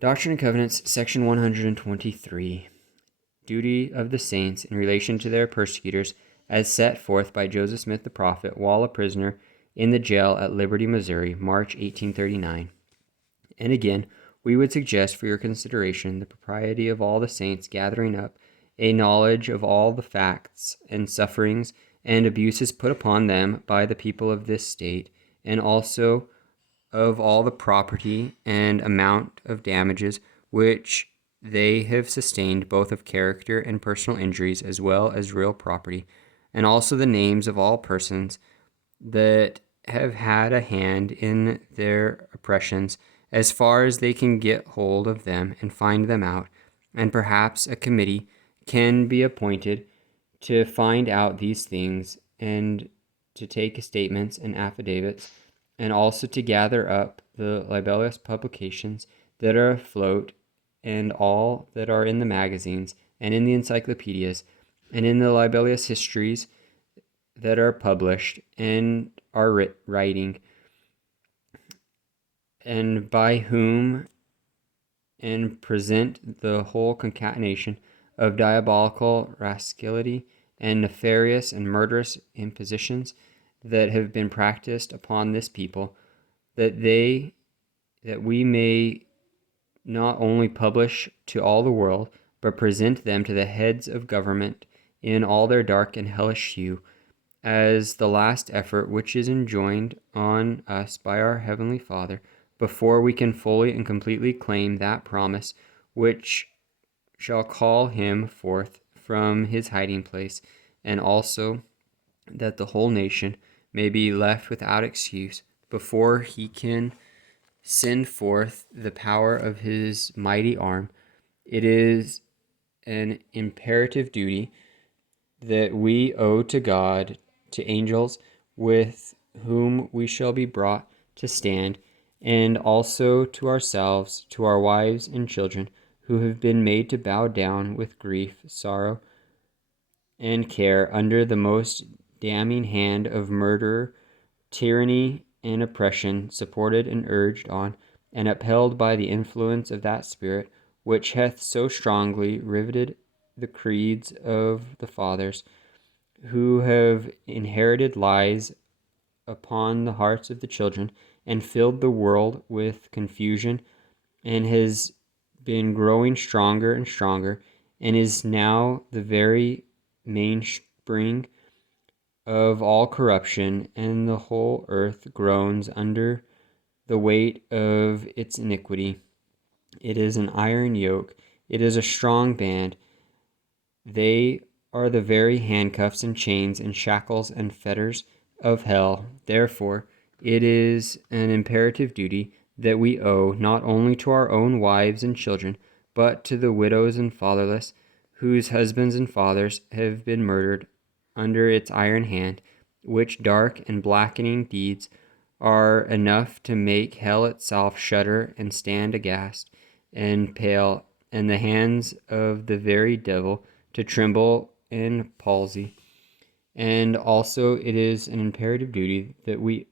Doctrine and Covenants, section 123. Duty of the saints in relation to their persecutors, as set forth by Joseph Smith the prophet while a prisoner in the jail at Liberty, Missouri, March 1839. And again, we would suggest for your consideration the propriety of all the saints gathering up a knowledge of all the facts and sufferings and abuses put upon them by the people of this state, and also of all the property and amount of damages which they have sustained, both of character and personal injuries, as well as real property, and also the names of all persons that have had a hand in their oppressions, as far as they can get hold of them and find them out. And perhaps a committee can be appointed to find out these things and to take statements and affidavits, and also to gather up the libellous publications that are afloat and all that are in the magazines and in the encyclopedias and in the libellous histories that are published and are writing, and by whom, and present the whole concatenation of diabolical rascality and nefarious and murderous impositions that have been practiced upon this people, that we may not only publish to all the world, but present them to the heads of government in all their dark and hellish hue, as the last effort which is enjoined on us by our Heavenly Father, before we can fully and completely claim that promise which shall call him forth from his hiding place, and also that the whole nation may be left without excuse before he can send forth the power of his mighty arm. It is an imperative duty that we owe to God, to angels with whom we shall be brought to stand, and also to ourselves, to our wives and children, who have been made to bow down with grief, sorrow, and care under the most damning hand of murder, tyranny, and oppression, supported and urged on and upheld by the influence of that Spirit which hath so strongly riveted the creeds of the fathers, who have inherited lies upon the hearts of the children, and filled the world with confusion, and has been growing stronger and stronger, and is now the very mainspring of all corruption, and the whole earth groans under the weight of its iniquity. It is an iron yoke, it is a strong band. They are the very handcuffs and chains and shackles and fetters of hell. Therefore, it is an imperative duty that we owe not only to our own wives and children, but to the widows and fatherless, whose husbands and fathers have been murdered under its iron hand, which dark and blackening deeds are enough to make hell itself shudder and stand aghast and pale, and the hands of the very devil to tremble and palsy. And also it is an imperative duty that we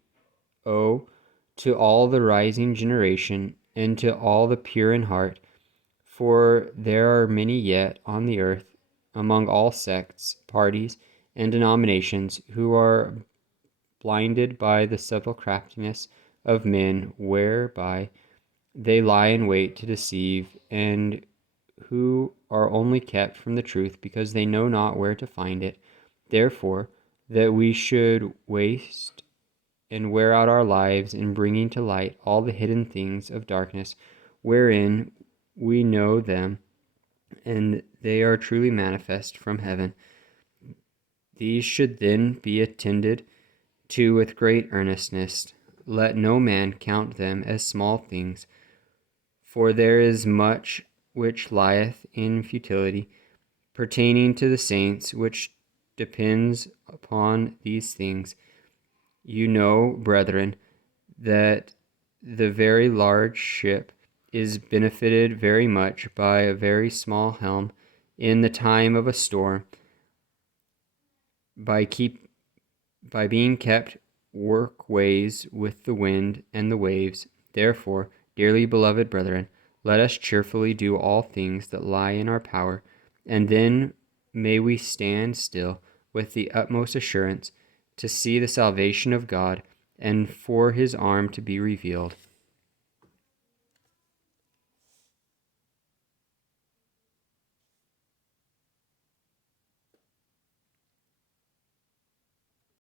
owe to all the rising generation and to all the pure in heart, for there are many yet on the earth, among all sects, parties, and denominations, who are blinded by the subtle craftiness of men, whereby they lie in wait to deceive, and who are only kept from the truth because they know not where to find it. Therefore, that we should waste and wear out our lives in bringing to light all the hidden things of darkness, wherein we know them, and they are truly manifest from heaven. These should then be attended to with great earnestness. Let no man count them as small things, for there is much which lieth in futility pertaining to the saints, which depends upon these things. You know, brethren, that the very large ship is benefited very much by a very small helm in the time of a storm, by being kept work ways with the wind and the waves. Therefore, dearly beloved brethren, let us cheerfully do all things that lie in our power, and then may we stand still with the utmost assurance to see the salvation of God and for his arm to be revealed.